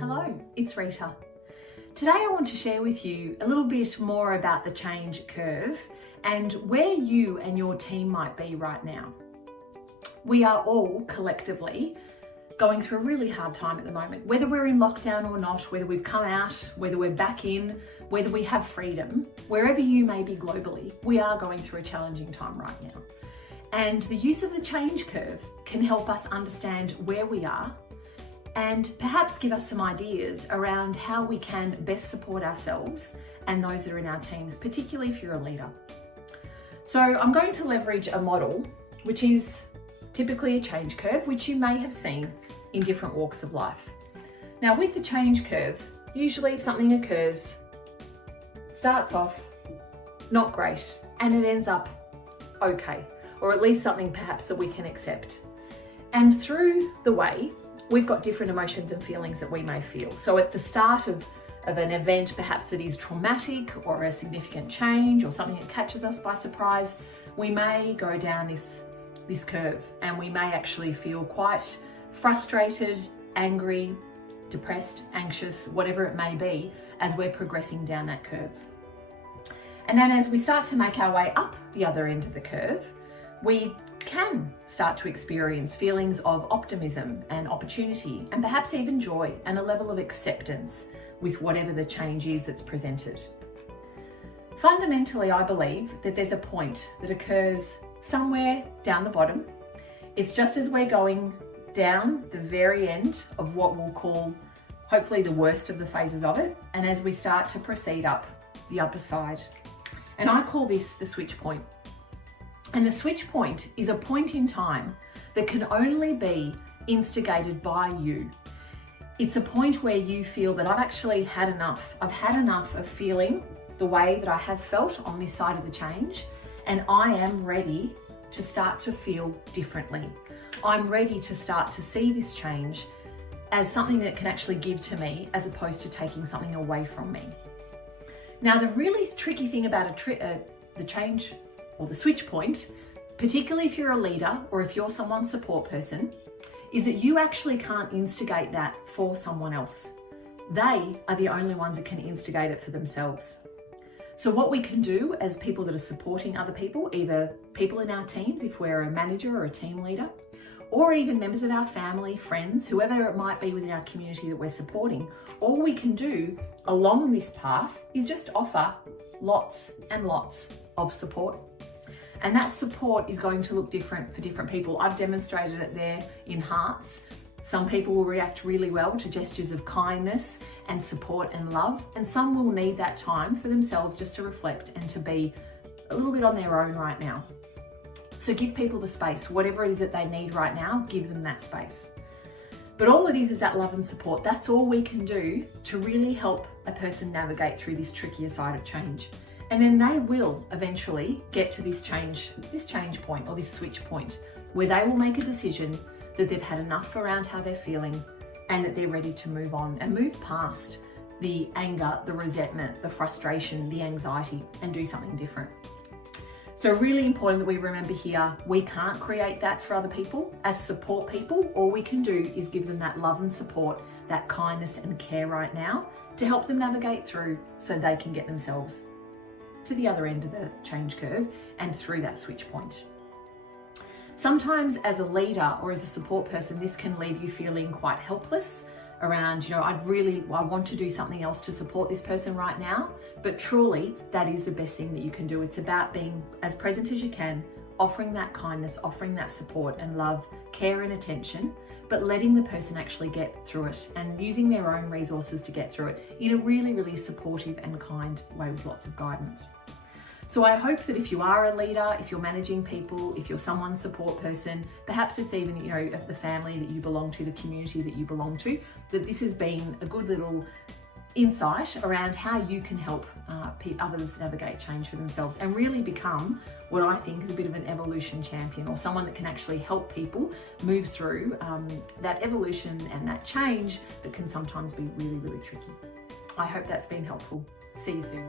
Hello, it's Rita. Today I want to share with you a little bit more about the change curve and where you and your team might be right now. We are all collectively going through a really hard time at the moment, whether we're in lockdown or not, whether we've come out, whether we're back in, whether we have freedom, wherever you may be globally, we are going through a challenging time right now. And the use of the change curve can help us understand where we are and perhaps give us some ideas around how we can best support ourselves and those that are in our teams, particularly if you're a leader. So I'm going to leverage a model, which is typically a change curve, which you may have seen in different walks of life. Now with the change curve, usually something occurs, starts off not great, and it ends up okay, or at least something perhaps that we can accept. And through the way, we've got different emotions and feelings that we may feel. So at the start of an event, perhaps that is traumatic or a significant change or something that catches us by surprise, we may go down this curve and we may actually feel quite frustrated, angry, depressed, anxious, whatever it may be, as we're progressing down that curve. And then as we start to make our way up the other end of the curve, we can start to experience feelings of optimism and opportunity and perhaps even joy and a level of acceptance with whatever the change is that's presented. Fundamentally, I believe that there's a point that occurs somewhere down the bottom. It's just as we're going down the very end of what we'll call hopefully the worst of the phases of it, and as we start to proceed up the upper side. And I call this the switch point. And the switch point is a point in time that can only be instigated by you. It's a point where you feel that I've actually had enough. I've had enough of feeling the way that I have felt on this side of the change, and I am ready to start to feel differently. I'm ready to start to see this change as something that can actually give to me as opposed to taking something away from me. Now, the really tricky thing about the change or the switch point, particularly if you're a leader or if you're someone's support person, is that you actually can't instigate that for someone else. They are the only ones that can instigate it for themselves. So what we can do as people that are supporting other people, either people in our teams, if we're a manager or a team leader, or even members of our family, friends, whoever it might be within our community that we're supporting, all we can do along this path is just offer lots and lots of support. And that support is going to look different for different people. I've demonstrated it there in hearts. Some people will react really well to gestures of kindness and support and love, and some will need that time for themselves just to reflect and to be a little bit on their own right now. So give people the space, whatever it is that they need right now, give them that space. But all it is that love and support. That's all we can do to really help a person navigate through this trickier side of change. And then they will eventually get to this change point or this switch point where they will make a decision that they've had enough around how they're feeling and that they're ready to move on and move past the anger, the resentment, the frustration, the anxiety, and do something different. So really important that we remember here, we can't create that for other people. As support people, all we can do is give them that love and support, that kindness and care right now to help them navigate through so they can get themselves to the other end of the change curve and through that switch point. Sometimes as a leader or as a support person, this can leave you feeling quite helpless around, I want to do something else to support this person right now, but truly that is the best thing that you can do. It's about being as present as you can, offering that kindness, offering that support and love, care and attention, but letting the person actually get through it and using their own resources to get through it in a really, really supportive and kind way with lots of guidance. So I hope that if you are a leader, if you're managing people, if you're someone's support person, perhaps it's even, the family that you belong to, the community that you belong to, that this has been a good little insight around how you can help others navigate change for themselves and really become what I think is a bit of an evolution champion, or someone that can actually help people move through that evolution and that change that can sometimes be really, really tricky. I hope that's been helpful. See you soon.